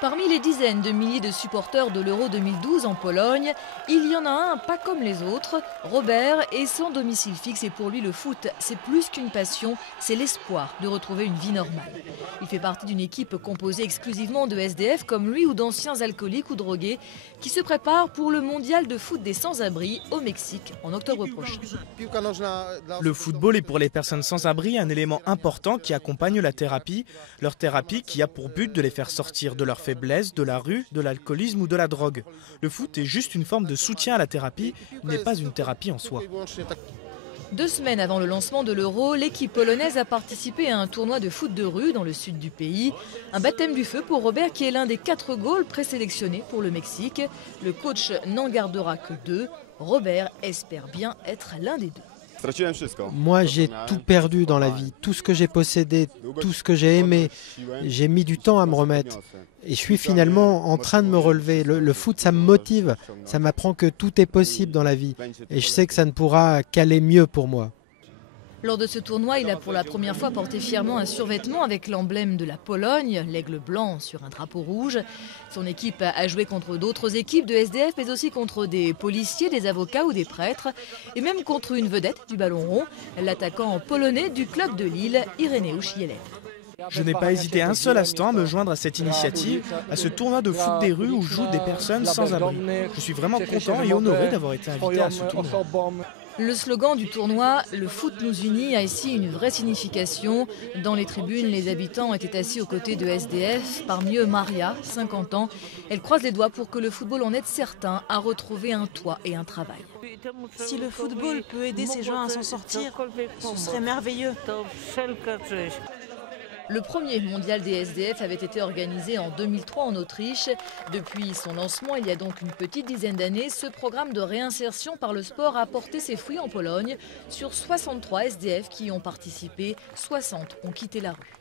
Parmi les dizaines de milliers de supporters de l'Euro 2012 en Pologne, il y en a un pas comme les autres. Robert est sans domicile fixe et pour lui le foot, c'est plus qu'une passion, c'est l'espoir de retrouver une vie normale. Il fait partie d'une équipe composée exclusivement de SDF comme lui ou d'anciens alcooliques ou drogués qui se préparent pour le mondial de foot des sans-abri au Mexique en octobre prochain. Le football est pour les personnes sans-abri un élément important qui accompagne la thérapie. Leur thérapie qui a pour but de les faire sortir de leur faiblesse, de la rue, de l'alcoolisme ou de la drogue. Le foot est juste une forme de soutien à la thérapie, il n'est pas une thérapie en soi. 2 semaines avant le lancement de l'Euro, l'équipe polonaise a participé à un tournoi de foot de rue dans le sud du pays. Un baptême du feu pour Robert qui est l'un des 4 goals présélectionnés pour le Mexique. Le coach n'en gardera que 2. Robert espère bien être l'un des 2. Moi, j'ai tout perdu dans la vie, tout ce que j'ai possédé, tout ce que j'ai aimé. J'ai mis du temps à me remettre. Et je suis finalement en train de me relever. Le foot, ça me motive. Ça m'apprend que tout est possible dans la vie. Et je sais que ça ne pourra qu'aller mieux pour moi. Lors de ce tournoi, il a pour la première fois porté fièrement un survêtement avec l'emblème de la Pologne, l'aigle blanc sur un drapeau rouge. Son équipe a joué contre d'autres équipes de SDF, mais aussi contre des policiers, des avocats ou des prêtres, et même contre une vedette du ballon rond, l'attaquant polonais du club de Lille, Ireneusz Jelew. Je n'ai pas hésité un seul instant à me joindre à cette initiative, à ce tournoi de foot des rues où jouent des personnes sans abri. Je suis vraiment content et honoré d'avoir été invité à ce tournoi. Le slogan du tournoi « Le foot nous unit » a ici une vraie signification. Dans les tribunes, les habitants étaient assis aux côtés de SDF. Parmi eux, Maria, 50 ans. Elle croise les doigts pour que le football en aide certains à retrouver un toit et un travail. Si le football peut aider ces gens à s'en sortir, ce serait merveilleux. Le premier mondial des SDF avait été organisé en 2003 en Autriche. Depuis son lancement, il y a donc une petite dizaine d'années, ce programme de réinsertion par le sport a porté ses fruits en Pologne. Sur 63 SDF qui y ont participé, 60 ont quitté la rue.